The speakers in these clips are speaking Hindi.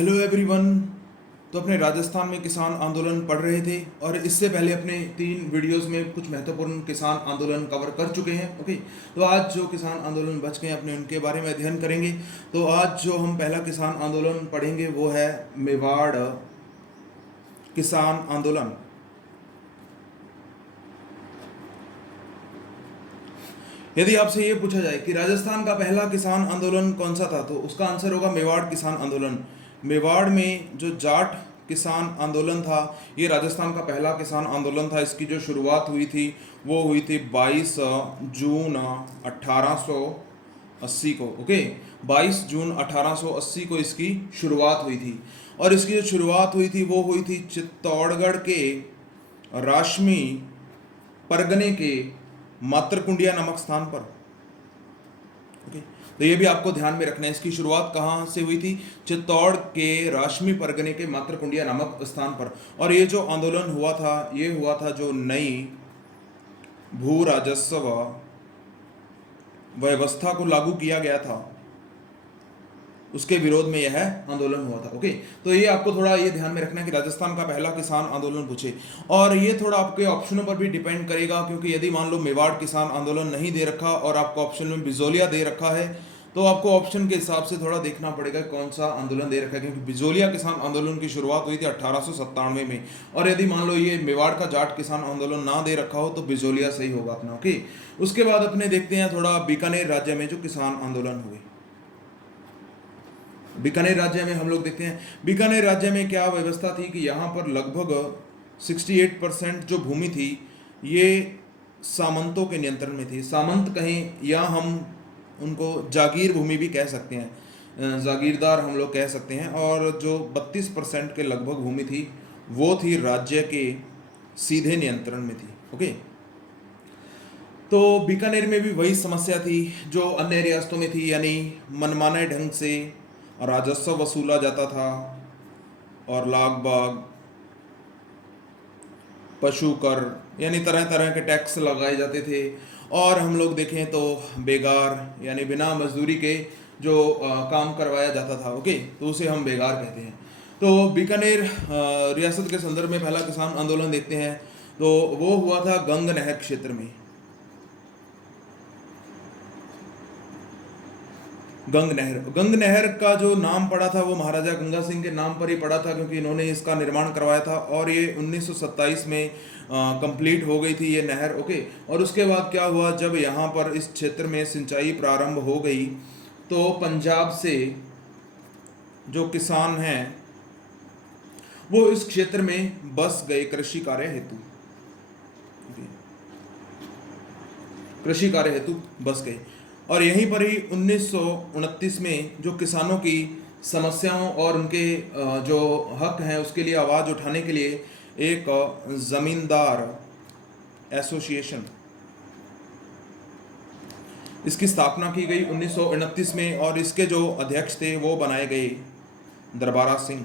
Hello everyone. तो अपने राजस्थान में किसान आंदोलन पढ़ रहे थे और इससे पहले अपने 3 वीडियोस में कुछ महत्वपूर्ण किसान आंदोलन कवर कर चुके हैं। ओके, तो आज जो किसान आंदोलन बच गए अपने उनके बारे में अध्ययन करेंगे। तो आज जो हम पहला किसान आंदोलन पढ़ेंगे वो है मेवाड़ किसान आंदोलन। यदि आपसे ये पूछा जाए कि राजस्थान का पहला किसान आंदोलन कौन सा था, तो उसका आंसर होगा मेवाड़ किसान आंदोलन। मेवाड़ में जो जाट किसान आंदोलन था, ये राजस्थान का पहला किसान आंदोलन था। इसकी जो शुरुआत हुई थी वो हुई थी 22 जून 1880 को। ओके, 22 जून 1880 को इसकी शुरुआत हुई थी। और इसकी जो शुरुआत हुई थी वो हुई थी चित्तौड़गढ़ के राशमी परगने के मातरकुंडिया नामक स्थान पर। ओके, तो ये भी आपको ध्यान में रखना है। इसकी शुरुआत कहाँ से हुई थी? चित्तौड़ के राशमी परगने के मातरकुंडिया नामक स्थान पर। और ये जो आंदोलन हुआ था ये हुआ था जो नई भू राजस्व व्यवस्था को लागू किया गया था उसके विरोध में यह आंदोलन हुआ था। ओके, तो ये आपको थोड़ा ये ध्यान में रखना है कि राजस्थान का पहला किसान आंदोलन पूछे। और ये थोड़ा आपके ऑप्शनों पर भी डिपेंड करेगा, क्योंकि यदि मान लो मेवाड़ किसान आंदोलन नहीं दे रखा और आपको ऑप्शन में बिजोलिया दे रखा है, तो आपको ऑप्शन के हिसाब से थोड़ा देखना पड़ेगा कौन सा आंदोलन दे रखा है। क्योंकि बिजोलिया किसान आंदोलन की शुरुआत हुई थी 1897 में, और यदि मान लो ये मेवाड़ का जाट किसान आंदोलन ना दे रखा हो तो बिजोलिया सही होगा अपना। ओके, उसके बाद अपने देखते हैं थोड़ा बीकानेर राज्य में जो किसान आंदोलन हुए। बीकानेर राज्य में हम लोग देखते हैं बीकानेर राज्य में क्या व्यवस्था थी कि यहाँ पर लगभग 68% जो भूमि थी ये सामंतों के नियंत्रण में थी। सामंत कहें या हम उनको जागीर भूमि भी कह सकते हैं, जागीरदार हम लोग कह सकते हैं। और जो 32% के लगभग भूमि थी वो थी राज्य के सीधे नियंत्रण में थी। ओके, तो बीकानेर में भी वही समस्या थी जो अन्य रियासतों में थी, यानी मनमाने ढंग से राजस्व वसूला जाता था और लाग बाग, पशु कर, यानी तरह तरह के टैक्स लगाए जाते थे। और हम लोग देखें तो बेगार यानी बिना मजदूरी के जो काम करवाया जाता था। ओके, तो उसे हम बेगार कहते हैं। तो बीकानेर रियासत के संदर्भ में पहला किसान आंदोलन देखते हैं तो वो हुआ था गंग नहर क्षेत्र में। गंग नहर का जो नाम पड़ा था वो महाराजा गंगा सिंह के नाम पर ही पड़ा था, क्योंकि इन्होंने इसका निर्माण करवाया था। और ये 1927 में कंप्लीट हो गई थी ये नहर। ओके, और उसके बाद क्या हुआ, जब यहाँ पर इस क्षेत्र में सिंचाई प्रारंभ हो गई तो पंजाब से जो किसान हैं वो इस क्षेत्र में बस गए कृषि कार्य हेतु। कृषि कार्य हेतु बस गए। और यहीं पर ही 1929 में जो किसानों की समस्याओं और उनके जो हक हैं उसके लिए आवाज़ उठाने के लिए एक ज़मींदार एसोसिएशन इसकी स्थापना की गई 1929 में। और इसके जो अध्यक्ष थे वो बनाए गए दरबारा सिंह।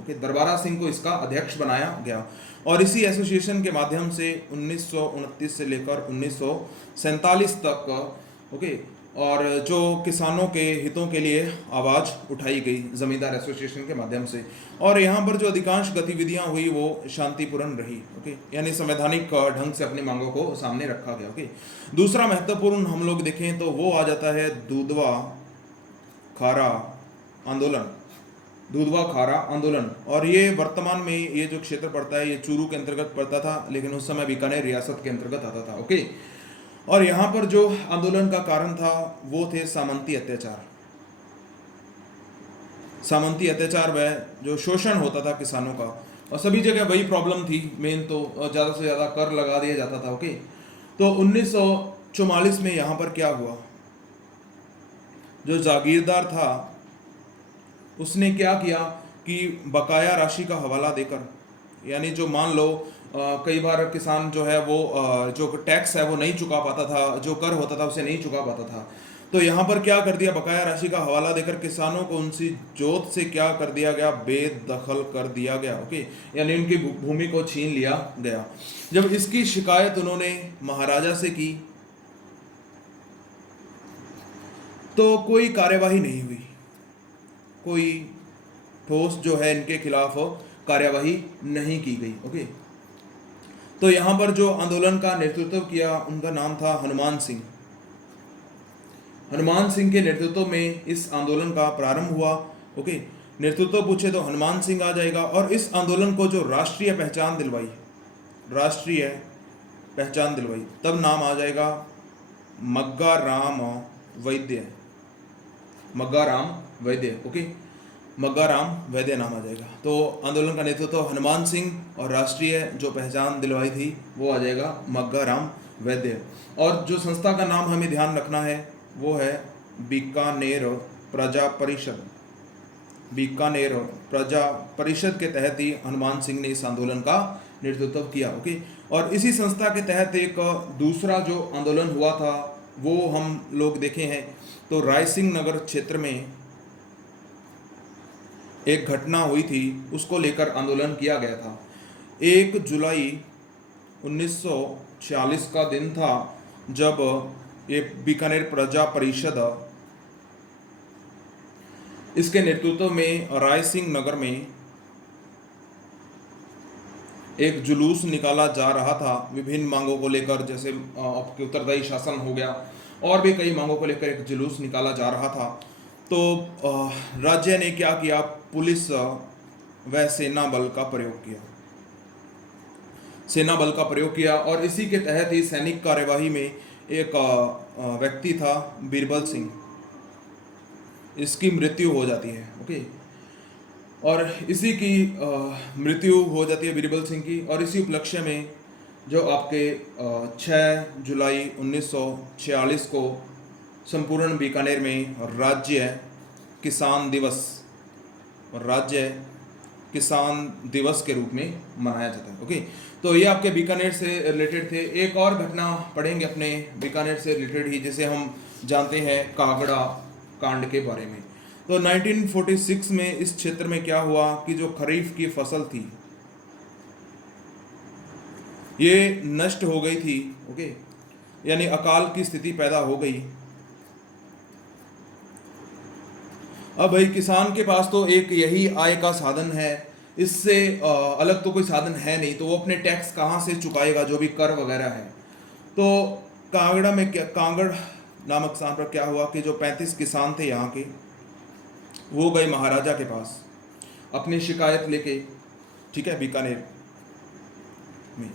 ओके, दरबारा सिंह को इसका अध्यक्ष बनाया गया। और इसी एसोसिएशन के माध्यम से 1929 से लेकर 1947 तक ओके, और जो किसानों के हितों के लिए आवाज़ उठाई गई जमींदार एसोसिएशन के माध्यम से। और यहाँ पर जो अधिकांश गतिविधियाँ हुई वो शांतिपूर्ण रही। ओके, यानी संवैधानिक ढंग से अपनी मांगों को सामने रखा गया। ओके, दूसरा महत्वपूर्ण हम लोग देखें तो वो आ जाता है दूधवा खारा आंदोलन। दूधवा खारा आंदोलन, और ये वर्तमान में ये जो क्षेत्र पड़ता है ये चूरू के अंतर्गत पड़ता था, लेकिन उस समय बीकानेर रियासत के अंतर्गत आता था। ओके, और यहाँ पर जो आंदोलन का कारण था वो थे सामंती अत्याचार। सामंती अत्याचार वह जो शोषण होता था किसानों का, और सभी जगह वही प्रॉब्लम थी मेन, तो ज़्यादा से ज़्यादा कर लगा दिया जाता था। ओके, तो 1944 में यहाँ पर क्या हुआ, जो जागीरदार था उसने क्या किया कि बकाया राशि का हवाला देकर, यानी जो मान लो कई बार किसान जो है वो जो टैक्स है वो नहीं चुका पाता था, जो कर होता था उसे नहीं चुका पाता था, तो यहाँ पर क्या कर दिया, बकाया राशि का हवाला देकर किसानों को उनकी जोत से क्या कर दिया गया, बेदखल कर दिया गया। ओके, यानी उनकी भूमि को छीन लिया गया। जब इसकी शिकायत उन्होंने महाराजा से की तो कोई कार्यवाही नहीं हुई, कोई ठोस जो है इनके खिलाफ कार्यवाही नहीं की गई। ओके, तो यहाँ पर जो आंदोलन का नेतृत्व किया उनका नाम था हनुमान सिंह। हनुमान सिंह के नेतृत्व में इस आंदोलन का प्रारंभ हुआ। ओके, नेतृत्व पूछे तो हनुमान सिंह आ जाएगा। और इस आंदोलन को जो राष्ट्रीय पहचान दिलवाई, राष्ट्रीय पहचान दिलवाई, तब नाम आ जाएगा मग्गा राम वैद्य, मग्गा राम वैद्य। ओके, मग्गा राम वैद्य नाम आ जाएगा। तो आंदोलन का नेतृत्व हनुमान सिंह और राष्ट्रीय जो पहचान दिलवाई थी वो आ जाएगा मग्गा राम वैद्य। और जो संस्था का नाम हमें ध्यान रखना है वो है बीकानेर प्रजा परिषद। बीकानेर प्रजा परिषद के तहत ही हनुमान सिंह ने इस आंदोलन का नेतृत्व किया। ओके, और इसी संस्था के तहत एक दूसरा जो आंदोलन हुआ था वो हम लोग देखे हैं। तो रायसिंह नगर क्षेत्र में एक घटना हुई थी, उसको लेकर आंदोलन किया गया था। 1 जुलाई 1946 का दिन था जब ये बीकानेर प्रजा परिषद, इसके नेतृत्व में रायसिंह नगर में एक जुलूस निकाला जा रहा था विभिन्न मांगों को लेकर, जैसे आपके उत्तरदायी शासन हो गया और भी कई मांगों को लेकर एक जुलूस निकाला जा रहा था। तो राज्य ने क्या किया, पुलिस व सेना बल का प्रयोग किया, सेना बल का प्रयोग किया। और इसी के तहत ही सैनिक कार्यवाही में एक व्यक्ति था बीरबल सिंह, इसकी मृत्यु हो जाती है। ओके, और इसी की मृत्यु हो जाती है बीरबल सिंह की। और इसी उपलक्ष्य में जो आपके 6 जुलाई 1946 को संपूर्ण बीकानेर में राज्य किसान दिवस, राज्य किसान दिवस के रूप में मनाया जाता है। ओके, तो ये आपके बीकानेर से रिलेटेड थे। एक और घटना पढ़ेंगे अपने बीकानेर से रिलेटेड ही, जिसे हम जानते हैं कागड़ा कांड के बारे में। तो 1946 में इस क्षेत्र में क्या हुआ कि जो खरीफ की फसल थी ये नष्ट हो गई थी। ओके, यानी अकाल की स्थिति पैदा हो गई। अब भाई किसान के पास तो एक यही आय का साधन है, इससे अलग तो कोई साधन है नहीं, तो वो अपने टैक्स कहाँ से चुकाएगा, जो भी कर वगैरह है। तो कांगड़ा में क्या, कांगड़ नामक स्थान पर क्या हुआ कि जो 35 किसान थे यहाँ के, वो गए महाराजा के पास अपनी शिकायत लेके, ठीक है, बीकानेर में।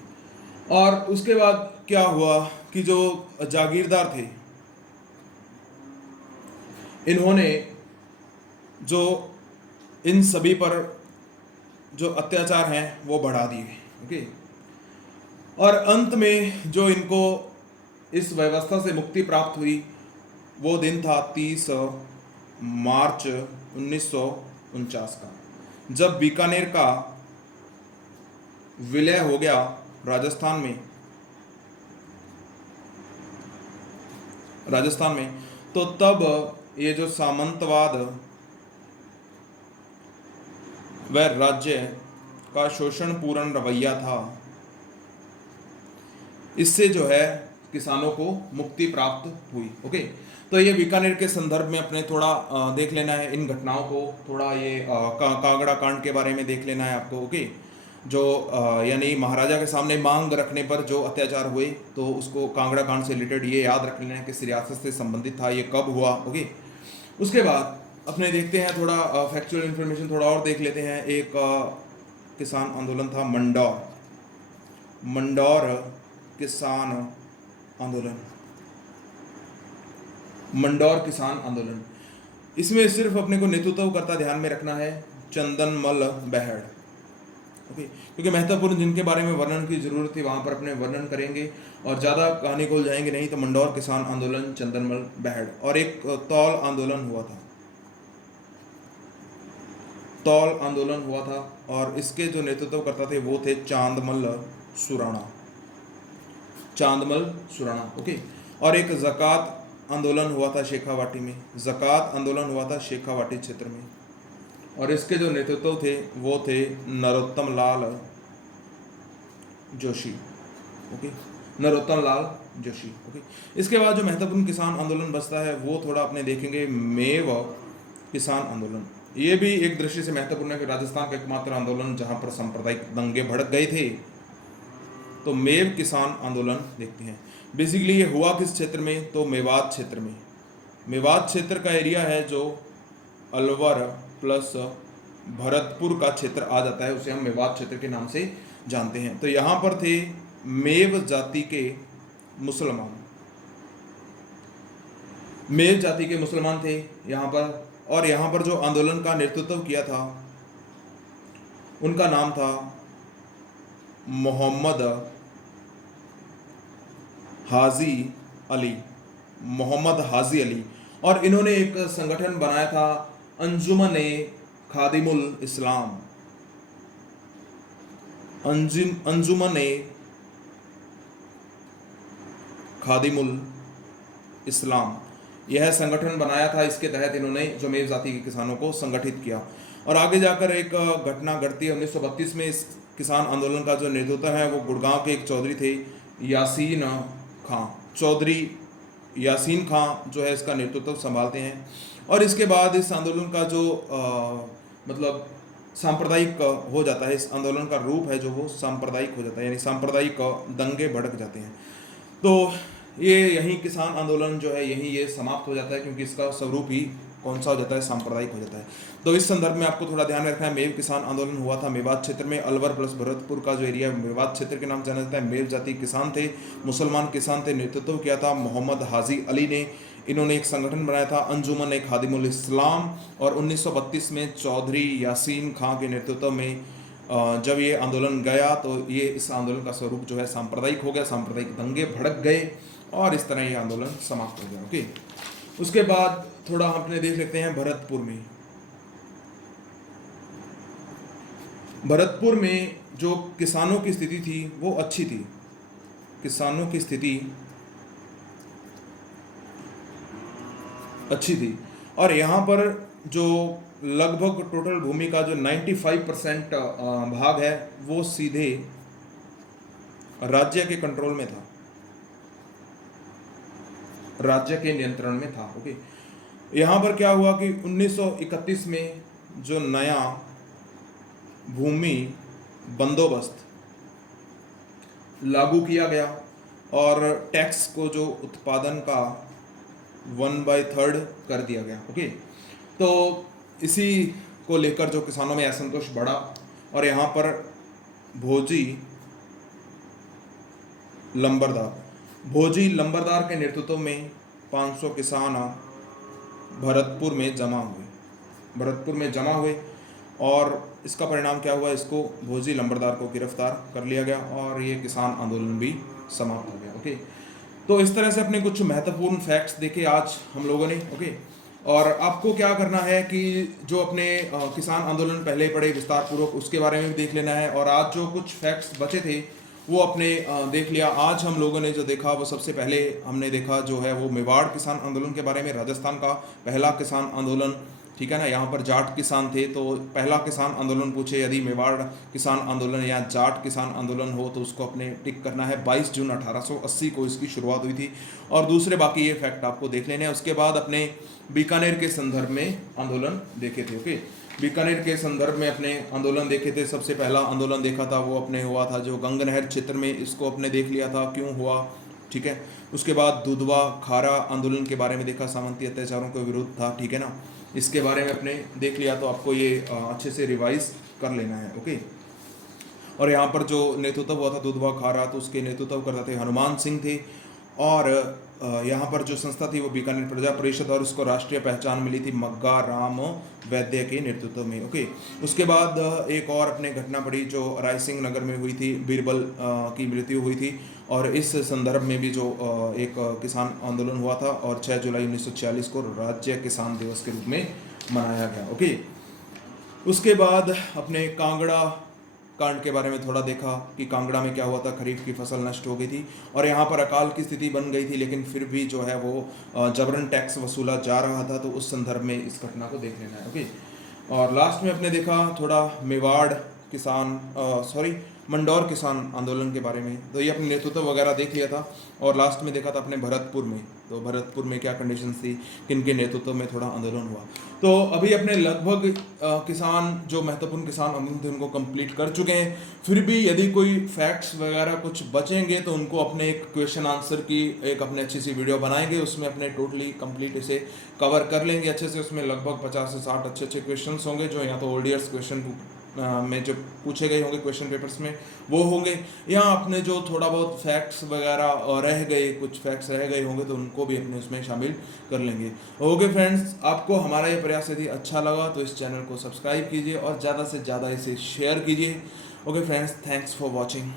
और उसके बाद क्या हुआ कि जो जागीरदार थे इन्होंने जो इन सभी पर जो अत्याचार हैं वो बढ़ा दिए। ओके, और अंत में जो इनको इस व्यवस्था से मुक्ति प्राप्त हुई वो दिन था 30 मार्च 1949 का, जब बीकानेर का विलय हो गया राजस्थान में। तो तब ये जो सामंतवाद व राज्य का शोषणपूर्ण रवैया था, इससे जो है किसानों को मुक्ति प्राप्त हुई। ओके, तो ये बीकानेर के संदर्भ में अपने थोड़ा देख लेना है इन घटनाओं को, थोड़ा ये कांगड़ा कांड के बारे में देख लेना है आपको। ओके, जो यानी महाराजा के सामने मांग रखने पर जो अत्याचार हुए, तो उसको कांगड़ा कांड से रिलेटेड ये याद रख लेना है किस रियासत से संबंधित था, ये कब हुआ। ओके, उसके बाद अपने देखते हैं थोड़ा फैक्चुअल इन्फॉर्मेशन थोड़ा और देख लेते हैं। एक किसान आंदोलन था मंडौर किसान आंदोलन, मंडौर किसान आंदोलन। इसमें सिर्फ अपने को नेतृत्वकर्ता ध्यान में रखना है चंदनमल बहड़। ओके, क्योंकि महत्वपूर्ण जिनके बारे में वर्णन की जरूरत थी वहां पर अपने वर्णन करेंगे और ज़्यादा कहानी खोल जाएंगे नहीं। तो मंडौर किसान आंदोलन, चंदनमल बहड़। और एक तौल आंदोलन हुआ था, तौल आंदोलन हुआ था, और इसके जो नेतृत्वकर्ता थे वो थे चांदमल सुराणा। ओके, और एक ज़कात आंदोलन हुआ था शेखावाटी में, ज़कात आंदोलन हुआ था शेखावाटी क्षेत्र में, और इसके जो नेतृत्व थे वो थे नरोत्तम लाल जोशी। ओके, नरोत्तम लाल जोशी। ओके, इसके बाद जो महत्वपूर्ण किसान आंदोलन बचता है वो थोड़ा अपने देखेंगे मेव किसान आंदोलन। ये भी एक दृष्टि से महत्वपूर्ण है कि राजस्थान का एकमात्र आंदोलन जहां पर सांप्रदायिक दंगे भड़क गए थे। तो मेव किसान आंदोलन देखते हैं। बेसिकली ये हुआ किस क्षेत्र में, तो मेवात क्षेत्र में। मेवात क्षेत्र का एरिया है जो अलवर प्लस भरतपुर का क्षेत्र आ जाता है, उसे हम मेवात क्षेत्र के नाम से जानते हैं। तो यहाँ पर थे मेव जाति के मुसलमान, मेव जाति के मुसलमान थे यहाँ पर। और यहाँ पर जो आंदोलन का नेतृत्व किया था उनका नाम था मोहम्मद हाजी अली, मोहम्मद हाजी अली। और इन्होंने एक संगठन बनाया था अंजुमन खादिमुल इस्लाम, अंजुमन खादिमुल इस्लाम, यह संगठन बनाया था। इसके तहत इन्होंने जो मेव जाति के किसानों को संगठित किया। और आगे जाकर एक घटना घटती है 1932 में। इस किसान आंदोलन का जो नेतृत्व है वो गुड़गांव के एक चौधरी थे, यासीन खां। चौधरी यासीन खां जो है इसका नेतृत्व संभालते हैं। और इसके बाद इस आंदोलन का जो मतलब सांप्रदायिक हो जाता है, इस आंदोलन का रूप है जो वो सांप्रदायिक हो जाता है, यानी सांप्रदायिक दंगे भड़क जाते हैं। तो ये यहीं किसान आंदोलन जो है यहीं ये समाप्त हो जाता है, क्योंकि इसका स्वरूप ही कौन सा हो जाता है, सांप्रदायिक हो जाता है। तो इस संदर्भ में आपको थोड़ा ध्यान रखना है, मेव किसान आंदोलन हुआ था मेवात क्षेत्र में। अलवर प्लस भरतपुर का जो एरिया मेवात क्षेत्र के नाम से जाना जाता है। मेव जाति किसान थे, मुसलमान किसान थे, नेतृत्व किया था मोहम्मद हाजी अली ने। इन्होंने एक संगठन बनाया था अंजुमन खादिमुल इस्लाम। और 1932 में चौधरी यासीन खां के नेतृत्व में जब ये आंदोलन गया तो ये इस आंदोलन का स्वरूप जो है सांप्रदायिक हो गया, सांप्रदायिक दंगे भड़क गए और इस तरह ये आंदोलन समाप्त हो गया। ओके, उसके बाद थोड़ा हम अपने देख लेते हैं भरतपुर में। भरतपुर में जो किसानों की स्थिति थी वो अच्छी थी, किसानों की स्थिति अच्छी थी। और यहाँ पर जो लगभग टोटल भूमि का जो 95% भाग है वो सीधे राज्य के कंट्रोल में था, राज्य के नियंत्रण में था। ओके, यहाँ पर क्या हुआ कि 1931 में जो नया भूमि बंदोबस्त लागू किया गया और टैक्स को जो उत्पादन का 1/3 कर दिया गया। ओके, तो इसी को लेकर जो किसानों में असंतोष बढ़ा और यहाँ पर भोजी लंबरदार के नेतृत्व में 500 किसान भरतपुर में जमा हुए और इसका परिणाम क्या हुआ, इसको भोजी लंबरदार को गिरफ्तार कर लिया गया और ये किसान आंदोलन भी समाप्त हो गया। ओके, तो इस तरह से अपने कुछ महत्वपूर्ण फैक्ट्स देखे आज हम लोगों ने। ओके, और आपको क्या करना है कि जो अपने किसान आंदोलन पहले पढ़े विस्तार पूर्वक उसके बारे में भी देख लेना है। और आज जो कुछ फैक्ट्स बचे थे वो अपने देख लिया। आज हम लोगों ने जो देखा वो सबसे पहले हमने देखा जो है वो मेवाड़ किसान आंदोलन के बारे में, राजस्थान का पहला किसान आंदोलन, ठीक है ना। यहाँ पर जाट किसान थे तो पहला किसान आंदोलन पूछे, यदि मेवाड़ किसान आंदोलन या जाट किसान आंदोलन हो तो उसको अपने टिक करना है। 22 जून 1880 को इसकी शुरुआत हुई थी। और दूसरे बाकी ये फैक्ट आपको देख लेने हैं। उसके बाद अपने बीकानेर के संदर्भ में आंदोलन देखे थे। ओके, बीकानेर के संदर्भ में अपने आंदोलन देखे थे। सबसे पहला आंदोलन देखा था वो अपने हुआ था जो गंग नहर क्षेत्र में, इसको अपने देख लिया था क्यों हुआ, ठीक है। उसके बाद दुधवा खारा आंदोलन के बारे में देखा, सामंती अत्याचारों के विरुद्ध था, ठीक है ना। इसके बारे में अपने देख लिया तो आपको ये अच्छे से रिवाइज कर लेना है। ओके, और यहाँ पर जो नेतृत्व हुआ था दुधवा खारा, तो उसके नेतृत्व करते थे हनुमान सिंह थे। और यहाँ पर जो संस्था थी वो बीकानेर प्रजा परिषद, और उसको राष्ट्रीय पहचान मिली थी मग्गा राम वैद्य के नेतृत्व में। ओके, उसके बाद एक और अपने घटना पड़ी जो राय सिंह नगर में हुई थी, बीरबल की मृत्यु हुई थी। और इस संदर्भ में भी जो एक किसान आंदोलन हुआ था और 6 जुलाई 1946 को राज्य किसान दिवस के रूप में मनाया गया। ओके, उसके बाद अपने कांगड़ा कांड के बारे में थोड़ा देखा कि कांगड़ा में क्या हुआ था, खरीफ की फसल नष्ट हो गई थी और यहाँ पर अकाल की स्थिति बन गई थी, लेकिन फिर भी जो है वो जबरन टैक्स वसूला जा रहा था। तो उस संदर्भ में इस घटना को देख लेना है। ओके, और लास्ट में अपने देखा थोड़ा मेवाड़ मंडौर किसान आंदोलन के बारे में। तो ये अपने नेतृत्व वगैरह देख लिया था, और लास्ट में देखा था अपने भरतपुर में, तो भरतपुर में क्या कंडीशन थी, किन के नेतृत्व में थोड़ा आंदोलन हुआ। तो अभी अपने लगभग किसान जो महत्वपूर्ण किसान आंदोलन थे उनको कंप्लीट कर चुके हैं। फिर भी यदि कोई फैक्ट्स वगैरह कुछ बचेंगे तो उनको अपने एक क्वेश्चन आंसर की एक अपने अच्छी सी वीडियो बनाएंगे, उसमें अपने टोटली कंप्लीट इसे कवर कर लेंगे अच्छे से। उसमें लगभग 50 से 60 अच्छे अच्छे क्वेश्चन होंगे, जो या तो ओल्ड ईयर्स क्वेश्चन में जो पूछे गए होंगे क्वेश्चन पेपर्स में वो होंगे, या अपने जो थोड़ा बहुत फैक्ट्स वगैरह रह गए, कुछ फैक्ट्स रह गए होंगे तो उनको भी अपने उसमें शामिल कर लेंगे। ओके फ्रेंड्स, आपको हमारा ये प्रयास यदि अच्छा लगा तो इस चैनल को सब्सक्राइब कीजिए और ज़्यादा से ज़्यादा इसे शेयर कीजिए। Okay friends, thanks for watching.